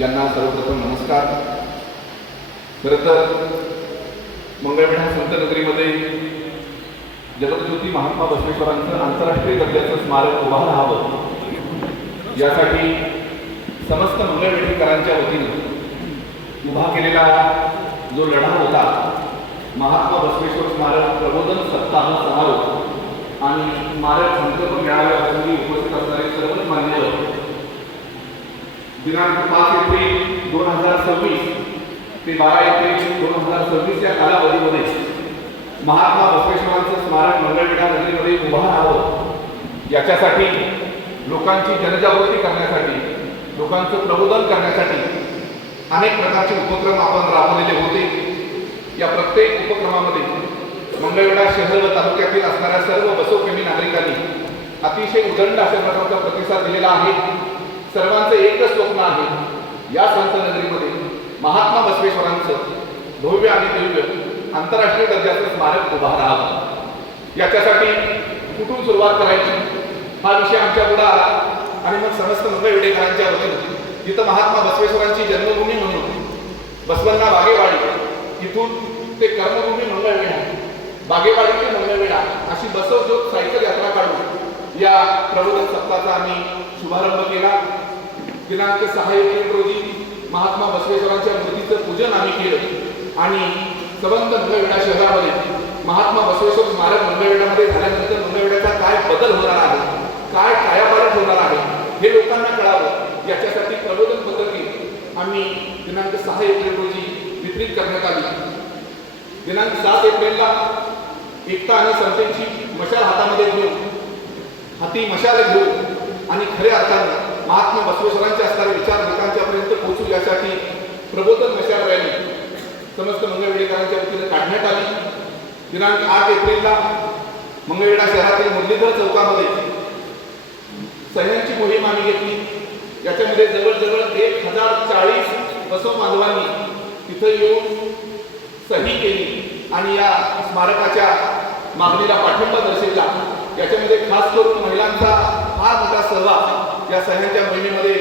यांना सर्वप्रथम नमस्कार। खरं तर मंगळवेढा संतनगरीमध्ये जगज्योती महात्मा बसवेश्वरांचं आंतरराष्ट्रीय दर्जाचं स्मारक उभं राहावं यासाठी समस्त मंगळवेढीकरांच्या वतीनं उभा केलेला जो लढा होता, महात्मा बसवेश्वर स्मारक प्रबोधन सप्ताह समारोह आणि स्मारक संकल्प मेळाव्याप्रसंगी उपस्थित असणारे सर्वच मान्यवर दिनांक 5 एप्रिल 2026 ते 12 एप्रिल 2026 या कालावधीमध्ये महात्मा बसवेश्वरांचं स्मारक मंगळवेढा नगरीमध्ये उभं राहावं याच्यासाठी लोकांची जनजागृती करण्यासाठी, लोकांचं प्रबोधन करण्यासाठी अनेक प्रकारचे उपक्रम आपण राबवलेले होते। या प्रत्येक उपक्रमामध्ये मंगळवेढा शहर व तालुक्यातील असणाऱ्या सर्व बसवप्रेमी नागरिकांनी अतिशय उदंड अशा प्रकारचा प्रतिसाद दिलेला आहे। सर्वांचं एकच स्वप्न आहे, या संत नगरीमध्ये महात्मा बसवेश्वरांचं भव्य आणि दिव्य आंतरराष्ट्रीय दर्जाचं स्मारक उभा राहावं। याच्यासाठी कुठून सुरुवात करायची हा विषय आमच्या पुढे आला आणि मग समस्त मंगळवेढेकरांच्या वतीनं जिथं महात्मा बसवेश्वरांची जन्मभूमी म्हणून बसवण्णा बागेवाडी इथून ते कर्मभूमी मंगळवेढा, बागेवाडी ते मंगळवेढा अशी बसवज्योत सायकल यात्रा काढून या प्रबोधन सप्ताहाचा आम्ही शुभारंभ केला। दिनांक 6 एप्रिल रोजी महात्मा बसवेश्वरांच्या मूर्तीचं पूजन आम्ही केलं आणि संबंध मंगळवेढा शहरामध्ये महात्मा बसवेश्वर स्मारक मंगळवेढ्यामध्ये झाल्यानंतर मंगळवेढ्याचा काय बदल होणार आहे, काय कायापालट होणार आहे हे लोकांना कळावं याच्यासाठी प्रबोधन पत्रके आम्ही दिनांक 6 एप्रिल रोजी वितरित करण्यात आली। दिनांक 7 एप्रिलला एकता आणि समतेची मशाल हातामध्ये घेऊन, हाती मशाल घेऊन आणि खऱ्या अर्थाने महात्मा बसवेश्वरांचे असणारे विचार लोकांच्यापर्यंत पोहोचू यासाठी प्रबोधन मशाल रॅली समस्त मंगळवेढेकरांच्या वतीने काढण्यात आली। दिनांक 8 एप्रिलला मंगळवेढा शहरातील मुरलीधर चौकामध्ये सह्यांची मोहीम आम्ही घेतली। याच्यामध्ये जवळजवळ 1040 बसव बांधवांनी तिथे येऊन सही केली आणि या स्मारकाच्या मागणीला पाठिंबा दर्शवला। याच्यामध्ये खास करून महिलांचा फार मोठा सहभाग या सह्यांच्या मोहिमेमध्ये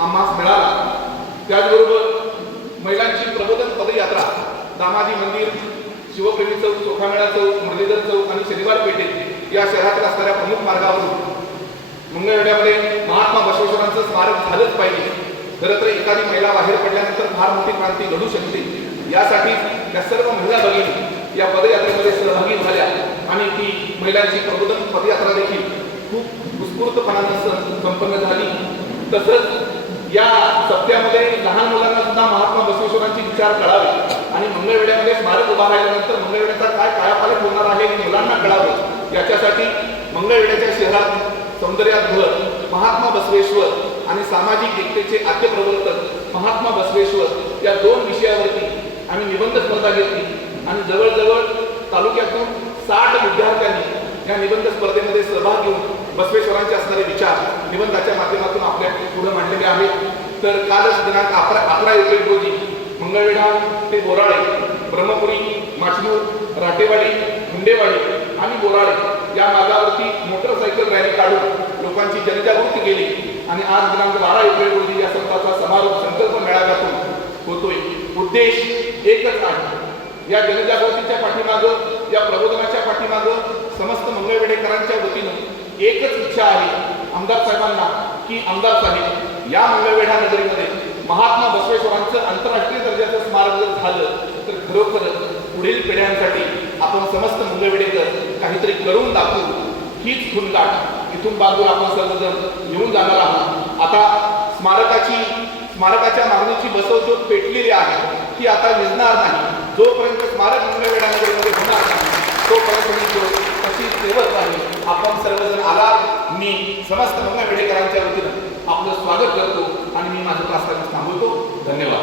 आम्हास मिळाला। त्याचबरोबर महिलांची प्रबोधन पदयात्रा दामाजी मंदिर, शिवप्रेमी चौक, चोखामेळा चौक, मुरलीधर चौक आणि शनिवार पेठे या शहरातील असणाऱ्या प्रमुख मार्गावरून मंगळवेढ्यामध्ये महात्मा बसवेश्वरांचं स्मारक झालंच पाहिजे। खरं तर एखादी महिला बाहेर पडल्यानंतर फार मोठी क्रांती घडू शकते, यासाठी त्या सर्व महिला भगिनी या पदयात्रेमध्ये सहभागी झाल्या आणि ती महिलांची प्रबोधन पदयात्रा देखील खूप उत्स्फूर्तपणानं संपन्न झाली। तसंच या सप्त्यामध्ये लहान मुलांना सुद्धा महात्मा बसवेश्वरांचे विचार कळावे आणि मंगळवेढ्यामध्ये स्मारक उभा राहिल्यानंतर मंगळवेढ्याचा काय कायापालट होणार आहे हे मुलांना कळावं याच्यासाठी मंगळवेढ्याच्या शहरात सौंदर्यात भर महात्मा बसवेश्वर आणि सामाजिक एकतेचे आद्य प्रवर्तक महात्मा बसवेश्वर या 2 विषयावरती आम्ही निबंध स्पर्धा घेतली आणि जवळजवळ तालुक्यातून 60 विद्यार्थ्यांनी या निबंध स्पर्धेमध्ये सहभाग घेऊन बसवेश्वरांचे असणारे विचार निबंधाच्या माध्यमातून आपल्या पुढे मांडलेले आहेत। तर कालच दिनांक 11 एप्रिल रोजी मंगळवेढा ते बोराळे, ब्रह्मपुरी, माचनूर, राटेवाडी, मुंडेवाडी आणि बोराळे या मार्गावरती मोटरसायकल रॅली काढून लोकांची जनजागृती केली आणि आज दिनांक 12 एप्रिल रोजी या सप्ताहाचा समारोप संकल्प मेळाव्यातून होतोय। उद्देश एकच आहे, या जनजागृतीच्या पाठीमागं, या प्रबोधनाच्या मागं समस्त मंगळवेढेकरांच्या वतीनं एकच इच्छा आहे आमदार साहेबांना की आमदार साहेब या मंगळवेढा नगरीमध्ये महात्मा बसवेश्वरांचं आंतरराष्ट्रीय दर्जाचं स्मारक जर झालं तर खरोखरच पुढील पिढ्यांसाठी आपण समस्त मंगळवेढेकर काहीतरी करून दाखवू। हीच खुणगाठ इथून बांधून आपण सर्वजण घेऊन जाणार आहोत। आता स्मारकाच्या मागणीची बसवज्योत पेटलेली आहे, ती आता विझणार नाही। जोपर्यंत स्मारक मंगळवेढा नगरीमध्ये होणार नाही तोपर्यंत ही ज्योत तशीच तेवत राहील। आपण सर्वजण आला, मी समस्त मंगळवेढेकरांच्या वतीनं आपलं स्वागत करतो आणि मी माझं प्रास्ताविक थांबवतो। धन्यवाद।